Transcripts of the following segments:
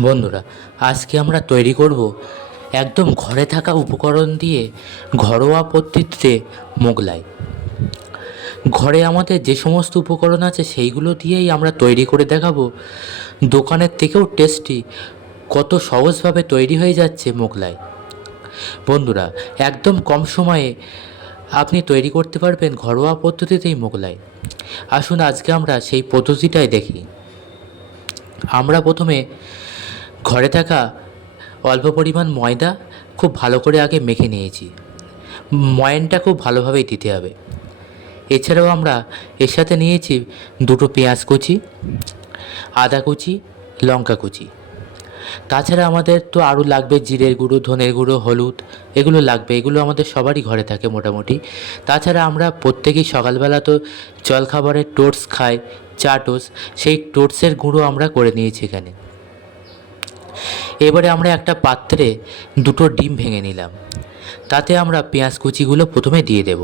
বন্ধুরা, আজকে আমরা তৈরি করব একদম ঘরে থাকা উপকরণ দিয়ে ঘরোয়া পদ্ধতিতে মোগলাই। ঘরে আমাদের যে সমস্ত উপকরণ আছে সেইগুলো দিয়েই আমরা তৈরি করে দেখাবো দোকানের থেকেও টেস্টি কত সহজভাবে তৈরি হয়ে যাচ্ছে মোগলাই। বন্ধুরা, একদম কম সময়ে আপনি তৈরি করতে পারবেন ঘরোয়া পদ্ধতিতেই মোগলাই। আসুন আজকে আমরা সেই পদ্ধতিটাই দেখি। আমরা প্রথমে ঘরে থাকা অল্প পরিমাণ ময়দা খুব ভালো করে আগে মেখে নিয়েছি। ময়ানটা খুব ভালোভাবেই দিতে হবে। এছাড়াও আমরা এর সাথে নিয়েছি দুটো পেঁয়াজ কুচি, আদা কুচি, লঙ্কা কুচি। তাছাড়া আমাদের তো আরও লাগবে জিরের গুঁড়ো, ধনের গুঁড়ো, হলুদ, এগুলো লাগবে। এগুলো আমাদের সবারই ঘরে থাকে মোটামুটি। তাছাড়া আমরা প্রত্যেকেই সকালবেলা তো জলখাবারে টোস্ট খাই, চা টোস্ট, সেই টোস্টের গুঁড়ো আমরা করে নিয়েছি এখানে। এবারে আমরা একটা পাত্রে দুটো ডিম ভেঙে নিলাম। তাতে আমরা পেঁয়াজ কুচিগুলো প্রথমে দিয়ে দেব।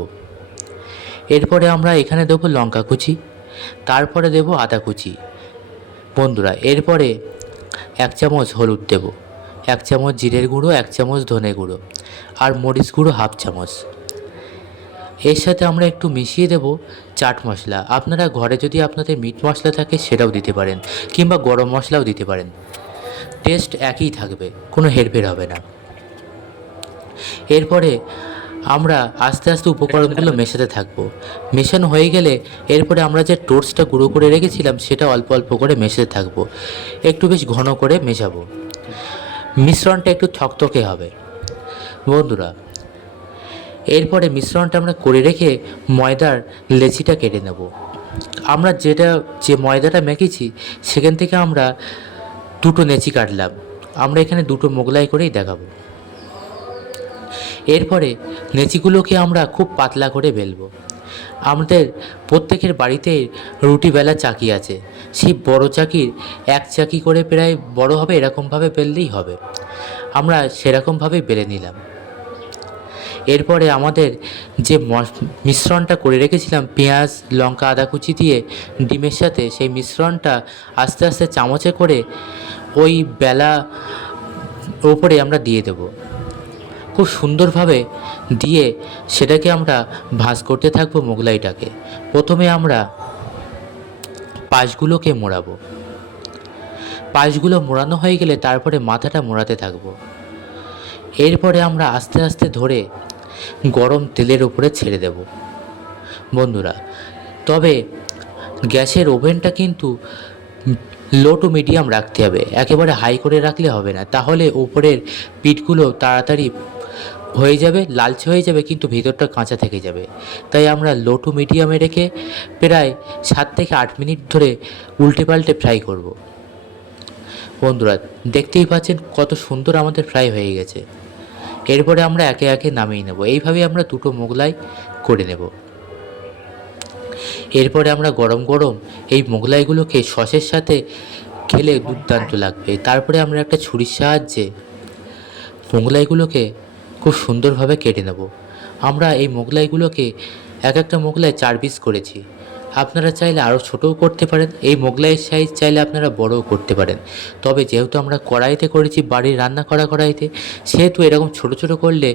এরপরে আমরা এখানে দেবো লঙ্কা কুচি, তারপরে দেব আদা কুচি। বন্ধুরা, এরপরে 1 চামচ হলুদ দেব, 1 চামচ জিরের গুঁড়ো, 1 চামচ ধনে গুঁড়ো, আর মরিচ গুঁড়ো 1/2 চামচ। এর সাথে আমরা একটু মিশিয়ে দেব চাট মশলা। আপনারা ঘরে যদি আপনাদের মিট মশলা থাকে সেটাও দিতে পারেন, কিংবা গরম মশলাও দিতে পারেন। টেস্ট একই থাকবে, কোনো হেরফের হবে না। এরপরে আমরা আস্তে আস্তে উপকরণগুলো মেশাতে থাকবো। মেশানো হয়ে গেলে এরপরে আমরা যে টোস্টটা গুঁড়ো করে রেখেছিলাম সেটা অল্প অল্প করে মেশাতে থাকবো। একটু বেশ ঘন করে মেশাবো। মিশ্রণটা একটু থকথকে হবে। বন্ধুরা, এরপরে মিশ্রণটা আমরা করে রেখে ময়দার লেচিটা কেটে নেব। আমরা যে ময়দাটা মেখেছি সেখান থেকে আমরা দুটো লেচি কাটলাম। আমরা এখানে দুটো মোগলাই করেই দেখাবো। এরপরে লেচিগুলোকে আমরা খুব পাতলা করে বেলবো। আমাদের প্রত্যেকের বাড়িতে রুটি বেলার চাকি আছে। সেই বড় চাকির 1 চাকি করে প্রায় বড় হবে এরকমভাবে বেললেই হবে। আমরা সেরকমভাবেই বেলে নিলাম। এরপরে আমাদের যে মিশ্রণটা করে রেখেছিলাম পেঁয়াজ, লঙ্কা, আদা কুচি দিয়ে ডিমের সাথে, সেই মিশ্রণটা আস্তে আস্তে চামচে করে ওই বেলা ওপরে আমরা দিয়ে দেব। খুব সুন্দরভাবে দিয়ে সেটাকে আমরা ভাঁজ করতে থাকবো মোগলাইটাকে। প্রথমে আমরা পাশগুলোকে মোড়াবো। পাশগুলো মোড়ানো হয়ে গেলে তারপরে মাথাটা মোড়াতে থাকবো। এরপরে আমরা আস্তে আস্তে ধরে গরম তেলের উপরে ছেড়ে দেব। বন্ধুরা, তবে গ্যাসের ওভেনটা কিন্তু লো টু মিডিয়াম রাখতে হবে। একেবারে হাই করে রাখলে হবে না, তাহলে উপরের পিঠগুলো তাড়াতাড়ি হয়ে যাবে, লালচে হয়ে যাবে, কিন্তু ভিতরটা কাঁচা থেকে যাবে। তাই আমরা লো টু মিডিয়ামে রেখে প্রায় 7 থেকে 8 মিনিট ধরে উল্টে পাল্টে ফ্রাই করব। বন্ধুরা, দেখতেই পাচ্ছেন কত সুন্দর আমাদের ফ্রাই হয়ে গেছে। এরপরে আমরা একে একে নামিয়ে নেব। এইভাবেই আমরা দুটো মোগলাই করে নেব। এরপরে আমরা গরম গরম এই মোগলাইগুলোকে সসের সাথে খেলে দুর্দান্ত লাগবে। তারপরে আমরা একটা ছুরির সাহায্যে মোগলাইগুলোকে খুব সুন্দরভাবে কেটে নেব। আমরা এই মোগলাইগুলোকে এক একটা মোগলাই 4 পিস করেছি। আপনারা চাইলে আরও ছোটও করতে পারেন। এই মোগলাইয়ের সাইজ চাইলে আপনারা বড়ও করতে পারেন। তবে যেহেতু আমরা কড়াইতে করেছি, বাড়ির রান্না করা কড়াইতে, সেহেতু এরকম ছোট ছোট করলে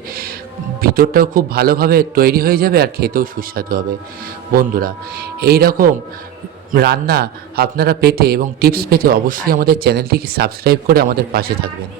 ভিতরটাও খুব ভালোভাবে তৈরি হয়ে যাবে আর খেতেও সুস্বাদু হবে। বন্ধুরা, এই রকম রান্না আপনারা পেতে এবং টিপস পেতে অবশ্যই আমাদের চ্যানেলটিকে সাবস্ক্রাইব করে আমাদের পাশে থাকবেন।